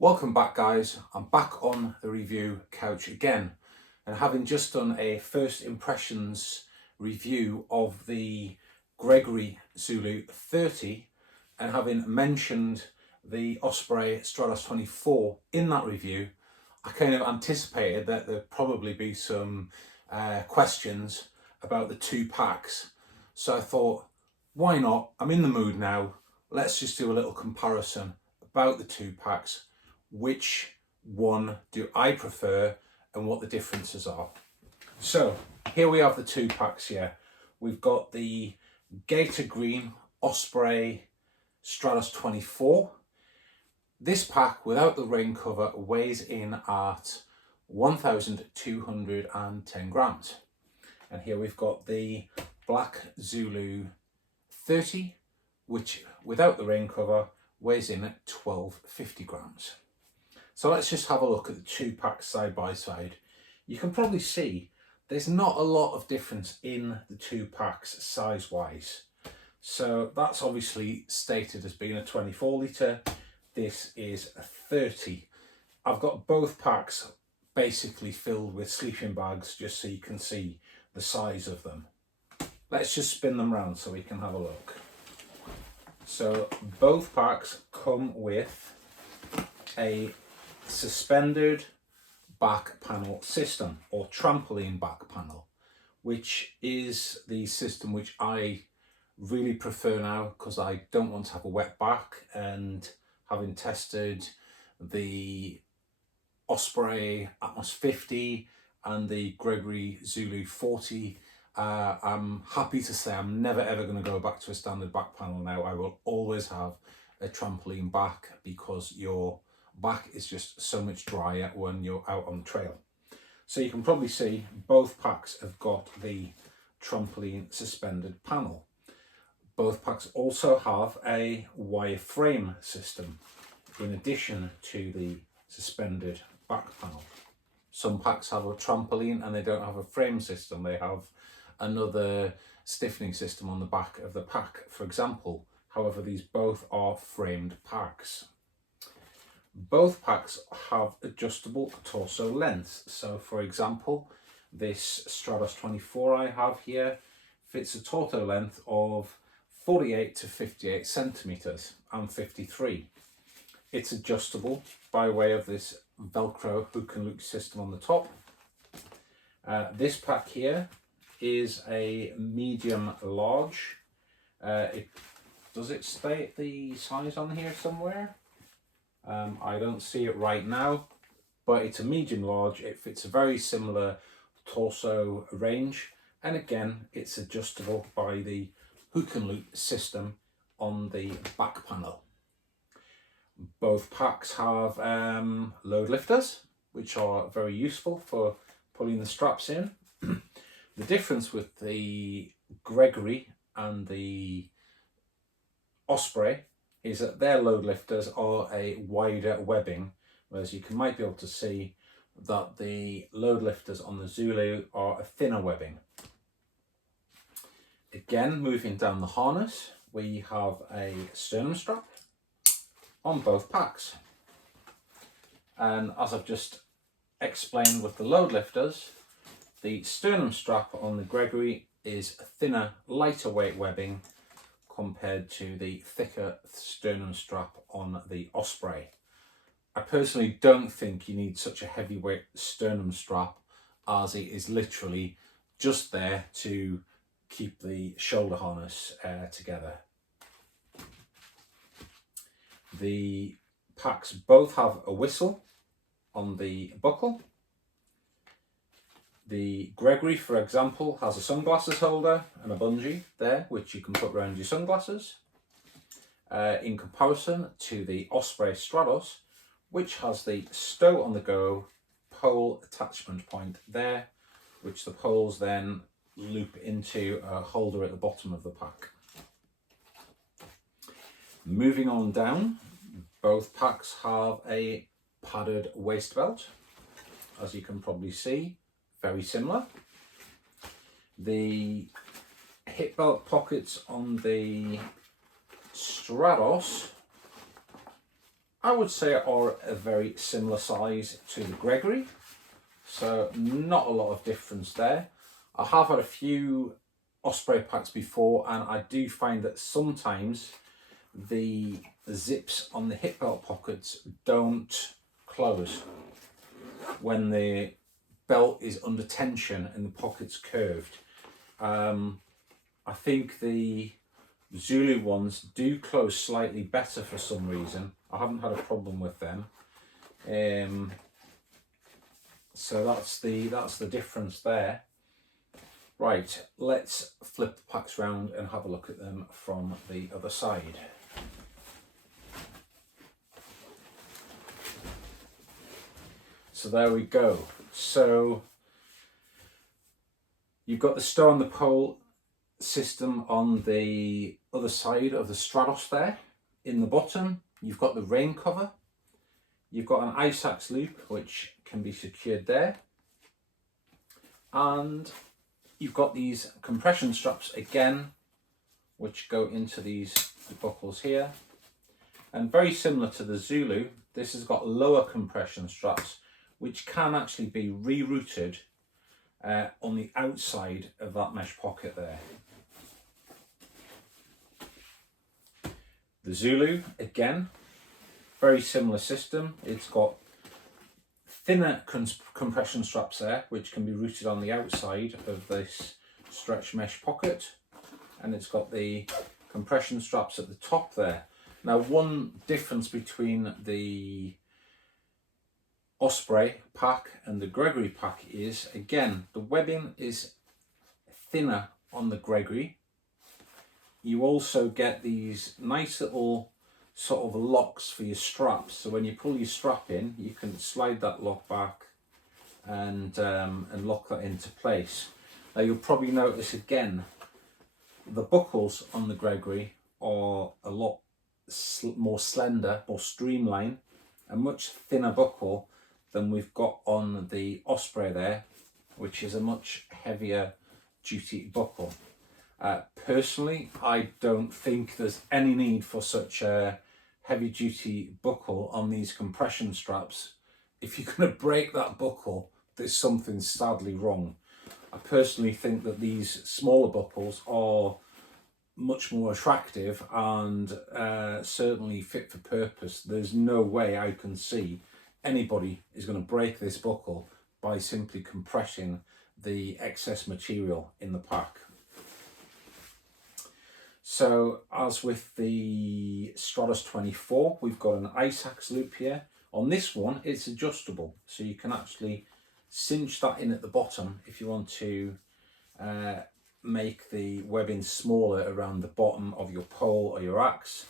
Welcome back, guys. I'm back on the review couch again, and having just done a first impressions review of the Gregory Zulu 30 and having mentioned the Osprey Stratos 24 in that review, I kind of anticipated that there'd probably be some questions about the two packs. So I thought, why not? I'm in the mood now. Let's just do a little comparison about the two packs. Which one do I prefer and what the differences are. So here we have the two packs here. We've got the Gator Green Osprey Stratos 24. This pack without the rain cover weighs in at 1,210 grams. And here we've got the Black Zulu 30, which without the rain cover weighs in at 1,250 grams. So let's just have a look at the two packs side by side. You can probably see there's not a lot of difference in the two packs size wise. So that's obviously stated as being a 24 litre. This is a 30. I've got both packs basically filled with sleeping bags just so you can see the size of them. Let's just spin them round so we can have a look. So both packs come with a suspended back panel system, or trampoline back panel, which is the system which I really prefer now because I don't want to have a wet back, and having tested the Osprey Atmos 50 and the Gregory Zulu 40, I'm happy to say I'm never ever going to go back to a standard back panel now. I will always have a trampoline back because your back is just so much drier when you're out on the trail. So you can probably see both packs have got the trampoline suspended panel. Both packs also have a wireframe system in addition to the suspended back panel. Some packs have a trampoline and they don't have a frame system. They have another stiffening system on the back of the pack, for example. However, these both are framed packs. Both packs have adjustable torso lengths. So for example, this Stratos 24 I have here fits a torso length of 48 to 58 centimeters and 53. It's adjustable by way of this Velcro hook and loop system on the top. This pack here is a medium large. Does it state the size on here somewhere? I don't see it right now, but it's a medium large. It fits a very similar torso range, and again it's adjustable by the hook and loop system on the back panel. Both packs have load lifters, which are very useful for pulling the straps in. The difference with the Gregory and the Osprey is that their load lifters are a wider webbing, whereas you might be able to see that the load lifters on the Zulu are a thinner webbing. Again, moving down the harness, we have a sternum strap on both packs. And as I've just explained with the load lifters, the sternum strap on the Gregory is a thinner, lighter weight webbing compared to the thicker sternum strap on the Osprey. I personally don't think you need such a heavyweight sternum strap, as it is literally just there to keep the shoulder harness together. The packs both have a whistle on the buckle. The Gregory, for example, has a sunglasses holder and a bungee there, which you can put around your sunglasses. In comparison to the Osprey Stratos, which has the stow on the go pole attachment point there, which the poles then loop into a holder at the bottom of the pack. Moving on down, both packs have a padded waist belt, as you can probably see. Very similar. The hip belt pockets on the Stratos I would say are a very similar size to the Gregory, so not a lot of difference there. I have had a few Osprey packs before, and I do find that sometimes the zips on the hip belt pockets don't close when the belt is under tension and the pocket's curved. I think the Zulu ones do close slightly better for some reason. I haven't had a problem with them. So that's the difference there. Right, let's flip the packs round and have a look at them from the other side. So there we go. So you've got the Star on the Pole system on the other side of the Stratos there. In the bottom, you've got the rain cover. You've got an ice axe loop, which can be secured there. And you've got these compression straps again, which go into these buckles here. And very similar to the Zulu, this has got lower compression straps, which can actually be rerouted on the outside of that mesh pocket there. The Zulu, again, very similar system. It's got thinner compression straps there, which can be routed on the outside of this stretch mesh pocket. And it's got the compression straps at the top there. Now, one difference between the Osprey pack and the Gregory pack is, again, the webbing is thinner on the Gregory. You also get these nice little sort of locks for your straps. So when you pull your strap in, you can slide that lock back and lock that into place. Now you'll probably notice again, the buckles on the Gregory are a lot more slender, more streamlined, a much thinner buckle than we've got on the Osprey there, which is a much heavier duty buckle. Personally, I don't think there's any need for such a heavy duty buckle on these compression straps. If you're going to break that buckle, there's something sadly wrong. I personally think that these smaller buckles are much more attractive and certainly fit for purpose. There's no way I can see anybody is going to break this buckle by simply compressing the excess material in the pack. So as with the Stratos 24, we've got an ice axe loop here. On this one, it's adjustable, so you can actually cinch that in at the bottom if you want to make the webbing smaller around the bottom of your pole or your axe.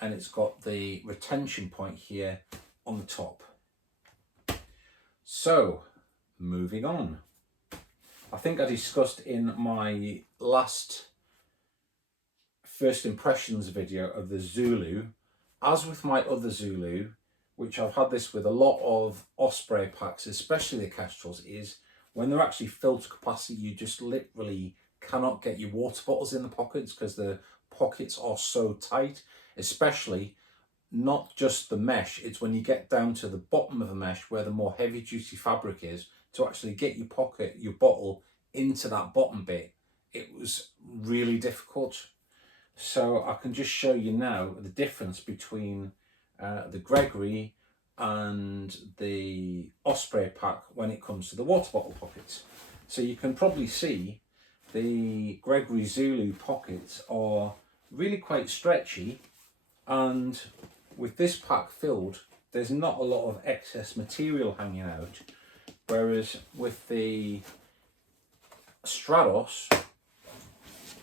And it's got the retention point here on the top. So, moving on. I think I discussed in my last first impressions video of the Zulu, as with my other Zulu, which I've had this with a lot of Osprey packs, especially the Kestrels, is when they're actually filled to capacity, you just literally cannot get your water bottles in the pockets because the pockets are so tight, especially not just the mesh, it's when you get down to the bottom of the mesh where the more heavy duty fabric is, to actually get your bottle into that bottom bit. It was really difficult. So I can just show you now the difference between the Gregory and the Osprey pack when it comes to the water bottle pockets. So you can probably see the Gregory Zulu pockets are really quite stretchy, and with this pack filled, there's not a lot of excess material hanging out, whereas with the Stratos,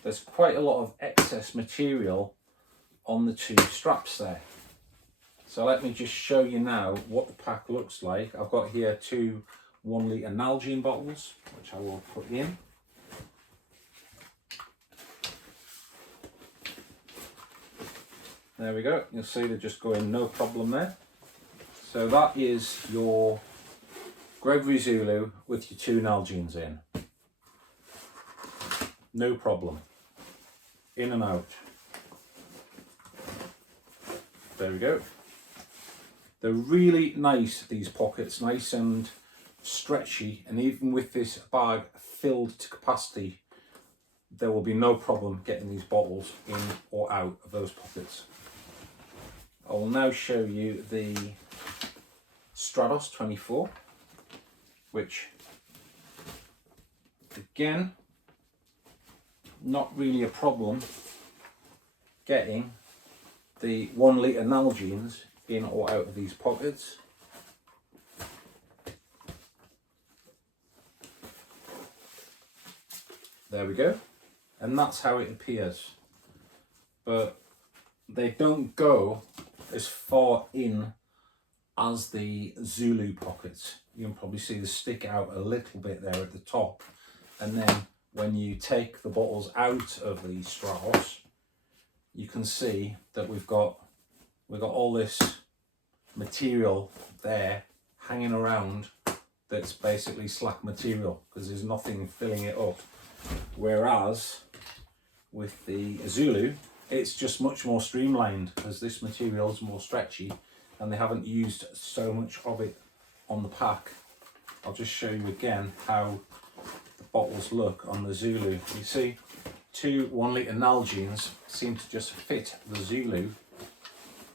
there's quite a lot of excess material on the two straps there. So let me just show you now what the pack looks like. I've got here two 1 litre Nalgene bottles, which I will put in. There we go, you'll see they're just going no problem there. So that is your Gregory Zulu with your two Nalgenes in. No problem. In and out. There we go. They're really nice, these pockets, nice and stretchy, and even with this bag filled to capacity, there will be no problem getting these bottles in or out of those pockets. I will now show you the Stratos 24, which again, not really a problem getting the 1 litre Nalgene's in or out of these pockets. There we go, and that's how it appears, but they don't go as far in as the Zulu pockets. You can probably see the stick out a little bit there at the top, and then when you take the bottles out of the Stratos, you can see that we've got all this material there hanging around that's basically slack material because there's nothing filling it up. Whereas with the Zulu, it's just much more streamlined because this material is more stretchy and they haven't used so much of it on the pack. I'll just show you again how the bottles look on the Zulu. You see, 2 1 litre Nalgene's seem to just fit the Zulu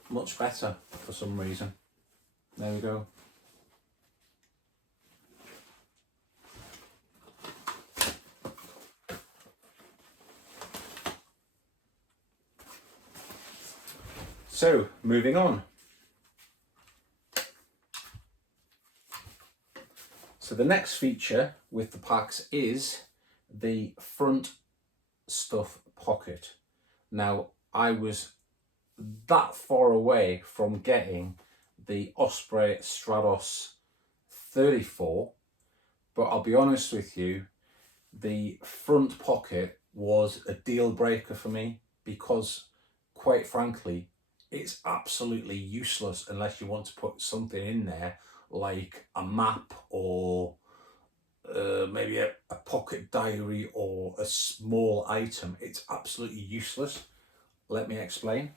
much better for some reason. There we go. So, moving on. So the next feature with the packs is the front stuff pocket. Now, I was that far away from getting the Osprey Stratos 34, but I'll be honest with you, the front pocket was a deal breaker for me because, quite frankly, it's absolutely useless unless you want to put something in there like a map or maybe a pocket diary or a small item. It's absolutely useless. Let me explain.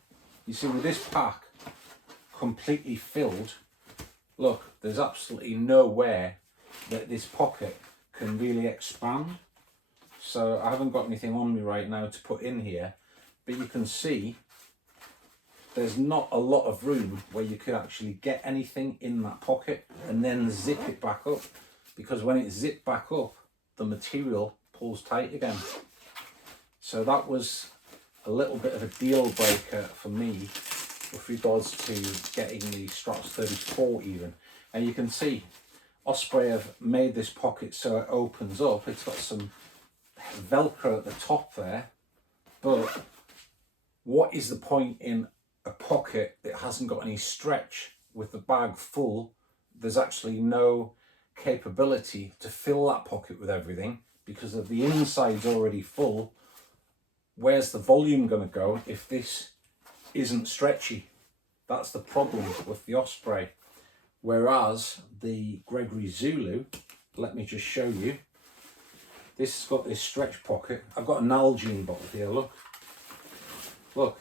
You see, with this pack completely filled, look, there's absolutely nowhere that this pocket can really expand. So I haven't got anything on me right now to put in here, but you can see there's not a lot of room where you could actually get anything in that pocket and then zip it back up, because when it's zipped back up, the material pulls tight again. So that was a little bit of a deal breaker for me with regards to getting the Stratos 34 even. And you can see Osprey have made this pocket so it opens up. It's got some Velcro at the top there, but what is the point in a pocket that hasn't got any stretch? With the bag full, there's actually no capability to fill that pocket with everything because of the inside's already full. Where's the volume going to go if this isn't stretchy? That's the problem with the Osprey. Whereas the Gregory Zulu, let me just show you, this has got this stretch pocket. I've got a Nalgene bottle here, look. Look.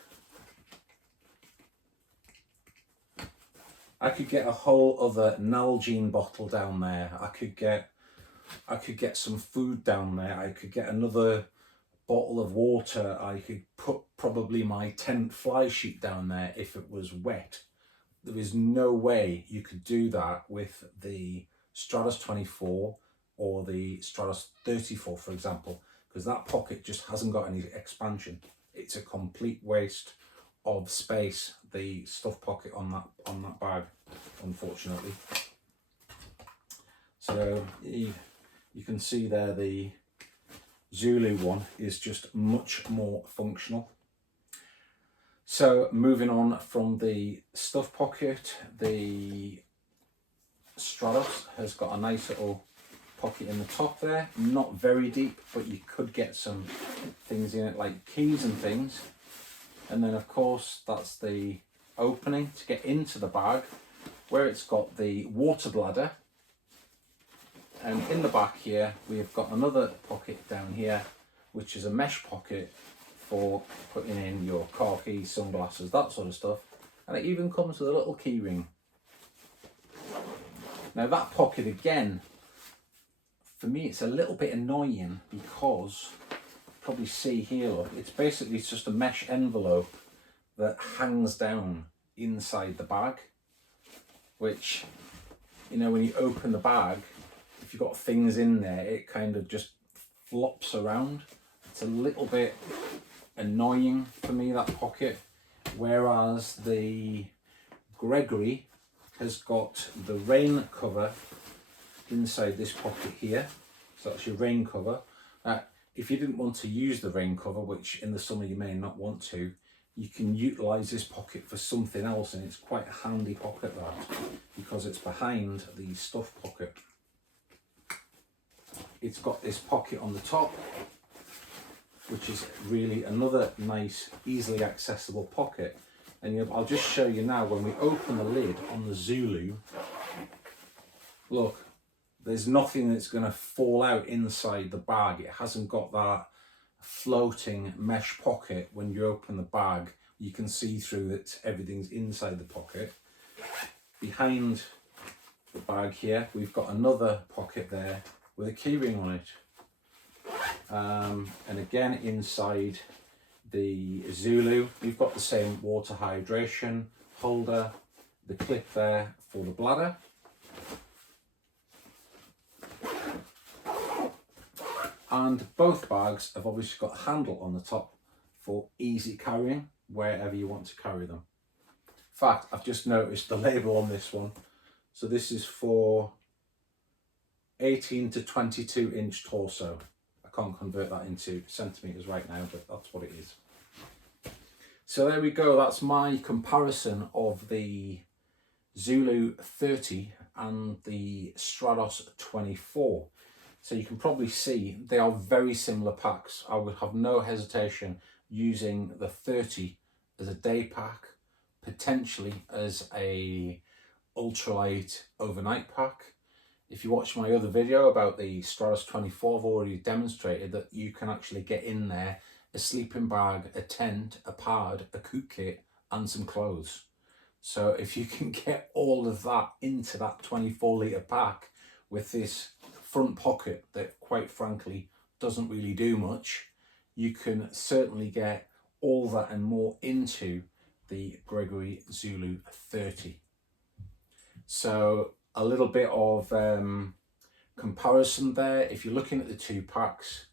I could get a whole other Nalgene bottle down there. I could get some food down there. I could get another bottle of water. I could put probably my tent fly sheet down there if it was wet. There is no way you could do that with the Stratos 24 or the Stratos 34, for example, because that pocket just hasn't got any expansion. It's a complete waste of space, the stuff pocket on that bag, unfortunately. So you can see there the Zulu one is just much more functional. So moving on from the stuff pocket, the Stratos has got a nice little pocket in the top there, not very deep, but you could get some things in it like keys and things. And then of course that's the opening to get into the bag, where it's got the water bladder, and in the back here we've got another pocket down here which is a mesh pocket for putting in your car keys, sunglasses, that sort of stuff. And it even comes with a little key ring. Now that pocket again, for me it's a little bit annoying because probably see here, look, it's basically just a mesh envelope that hangs down inside the bag, which, you know, when you open the bag, if you've got things in there, it kind of just flops around. It's a little bit annoying for me, that pocket, whereas the Gregory has got the rain cover inside this pocket here. So that's your rain cover. If you didn't want to use the rain cover, which in the summer you may not want to, you can utilise this pocket for something else, and it's quite a handy pocket, that, because it's behind the stuff pocket. It's got this pocket on the top, which is really another nice, easily accessible pocket. And I'll just show you now, when we open the lid on the Zulu, look, there's nothing that's going to fall out inside the bag. It hasn't got that floating mesh pocket. When you open the bag, you can see through that everything's inside the pocket. Behind the bag here, we've got another pocket there with a keyring on it. And again, inside the Zulu, we've got the same water hydration holder, the clip there for the bladder. And both bags have obviously got a handle on the top for easy carrying wherever you want to carry them. In fact, I've just noticed the label on this one. So this is for 18 to 22 inch torso. I can't convert that into centimetres right now, but that's what it is. So there we go, that's my comparison of the Zulu 30 and the Stratos 24. So you can probably see they are very similar packs. I would have no hesitation using the 30 as a day pack, potentially as a ultralight overnight pack. If you watch my other video about the Stratos 24, I've already demonstrated that you can actually get in there a sleeping bag, a tent, a pad, a coot kit, and some clothes. So if you can get all of that into that 24 litre pack with this front pocket that quite frankly doesn't really do much, you can certainly get all that and more into the Gregory Zulu 30. So a little bit of comparison there. If you're looking at the two packs,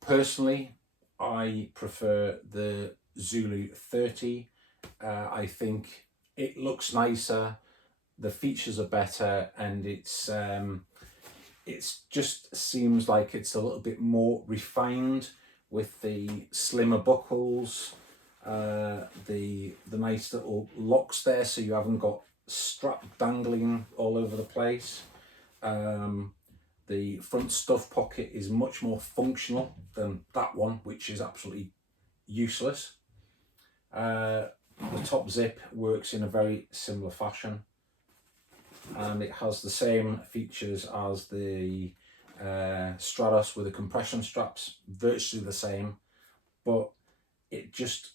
personally I prefer the Zulu 30. I think it looks nicer, the features are better, and it's just seems like it's a little bit more refined with the slimmer buckles, the nice little locks there, so you haven't got strap dangling all over the place. The front stuff pocket is much more functional than that one, which is absolutely useless. The top zip works in a very similar fashion, and it has the same features as the Stratos with the compression straps, virtually the same, but it just,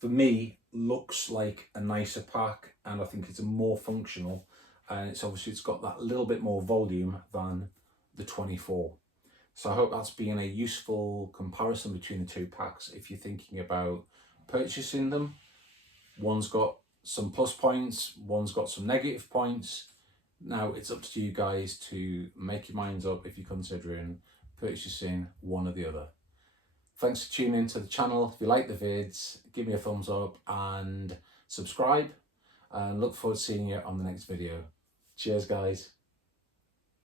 for me, looks like a nicer pack, and I think it's more functional, and it's got that little bit more volume than the 24. So I hope that's been a useful comparison between the two packs if you're thinking about purchasing them. One's got some plus points, one's got some negative points. Now it's up to you guys to make your minds up if you're considering purchasing one or the other. Thanks for tuning into the channel. If you like the vids, give me a thumbs up and subscribe, and look forward to seeing you on the next video. Cheers guys.